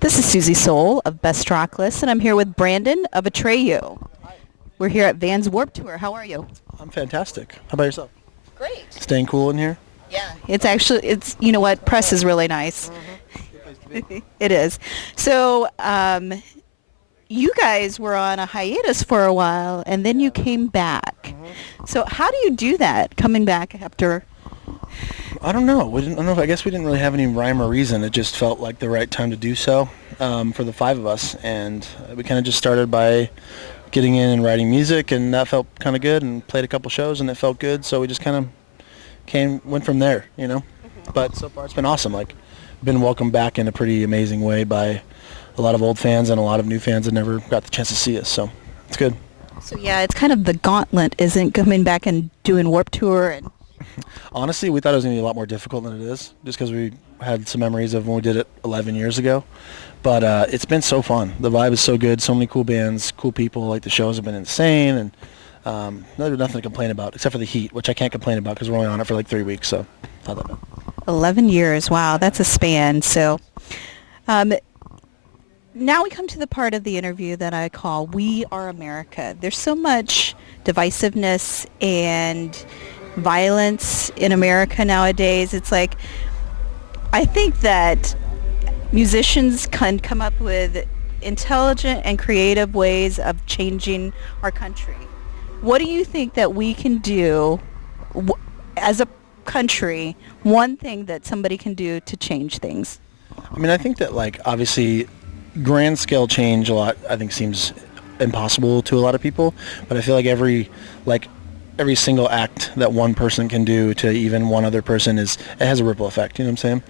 This is Suzie Soule of Best Rock List, and I'm here with Brandon of Atreyu. We're here at Vans Warped Tour. How are you? I'm fantastic. How about yourself? Great. Staying cool in here? Yeah. It's you know what, press is really nice. It is. So, you guys were on a hiatus for a while, and then you came back. So how do you do that, coming back after? I don't know. I don't know. I guess we didn't really have any rhyme or reason. It just felt like the right time to do so for the five of us, and we kind of just started by getting in and writing music, and that felt kind of good, and played a couple shows, and it felt good. So we just kind of went from there, you know. But so far it's been awesome. Like, been welcomed back in a pretty amazing way by a lot of old fans and a lot of new fans that never got the chance to see us. So it's good. So yeah, it's kind of the gauntlet, isn't coming back and doing Warped Tour and. Honestly, we thought it was going to be a lot more difficult than it is, just because we had some memories of when we did it 11 years ago. But it's been so fun. The vibe is so good. So many cool bands, cool people. Like, the shows have been insane, and there's nothing to complain about except for the heat, which I can't complain about because we're only on it for like 3 weeks. So not that bad. 11 years. Wow, that's a span. So now we come to the part of the interview that I call We Are America. There's so much divisiveness and violence in America nowadays. It's like, I think that musicians can come up with intelligent and creative ways of changing our country. What do you think that we can do as a country, one thing that somebody can do to change things? I mean, I think that, like, obviously grand scale change I think seems impossible to a lot of people, but I feel like every single act that one person can do to even one other person it has a ripple effect. You know what I'm saying?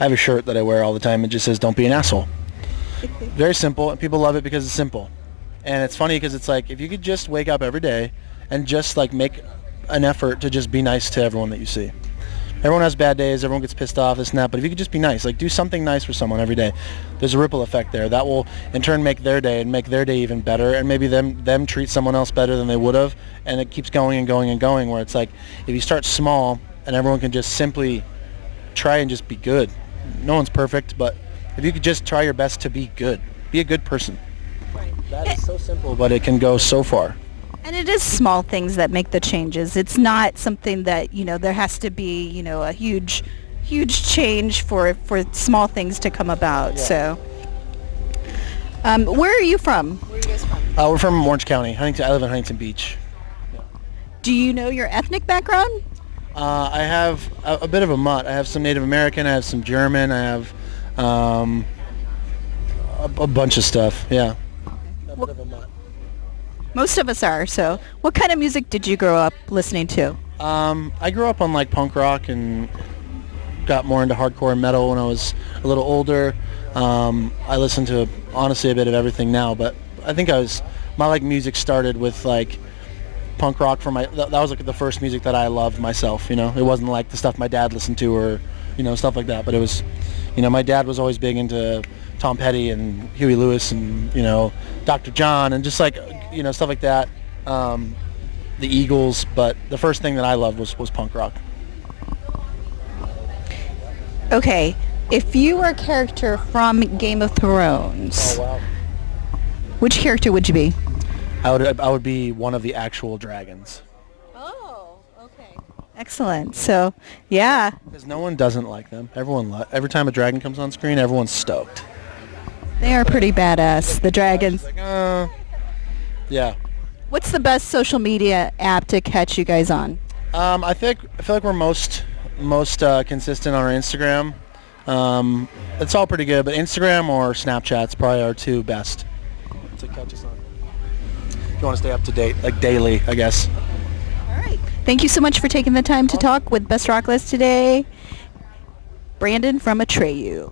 I have a shirt that I wear all the time. It just says, "Don't be an asshole." Very simple, and people love it because it's simple. And it's funny because it's like, if you could just wake up every day and just like make an effort to just be nice to everyone that you see. Everyone has bad days, everyone gets pissed off, this and that, but if you could just be nice, like, do something nice for someone every day, there's a ripple effect there. That will in turn make their day and make their day even better, and maybe them treat someone else better than they would have, and it keeps going and going and going, where it's like, if you start small and everyone can just simply try and just be good. No one's perfect, but if you could just try your best to be good, be a good person. Right. That is so simple, but it can go so far. And it is small things that make the changes. It's not something that, there has to be, a huge change for small things to come about. Yeah. So, where are you from? Where are you guys from? We're from Orange County. I live in Huntington Beach. Yeah. Do you know your ethnic background? I have a bit of a mutt. I have some Native American. I have some German. I have a bunch of stuff. Yeah. A bit of a mutt. Most of us are. So what kind of music did you grow up listening to? I grew up on like punk rock and got more into hardcore and metal when I was a little older. I listen to honestly a bit of everything now, but I think my like music started with like punk rock that was like the first music that I loved myself, It wasn't like the stuff my dad listened to or, stuff like that, but it was, my dad was always big into Tom Petty and Huey Lewis and, Dr. John and just like, stuff like that. The Eagles, but the first thing that I loved was punk rock. Okay, if you were a character from Game of Thrones, oh, wow. Which character would you be? I would be one of the actual dragons. Oh, okay. Excellent. So, yeah. Because no one doesn't like them. Every time a dragon comes on screen, everyone's stoked. They are pretty badass, the dragons. Like, yeah. What's the best social media app to catch you guys on? I feel like we're most consistent on our Instagram. It's all pretty good, but Instagram or Snapchat's probably our two best to catch us on. If you want to stay up to date, like daily, I guess. All right. Thank you so much for taking the time to talk with Best Rock List today. Brandon from Atreyu.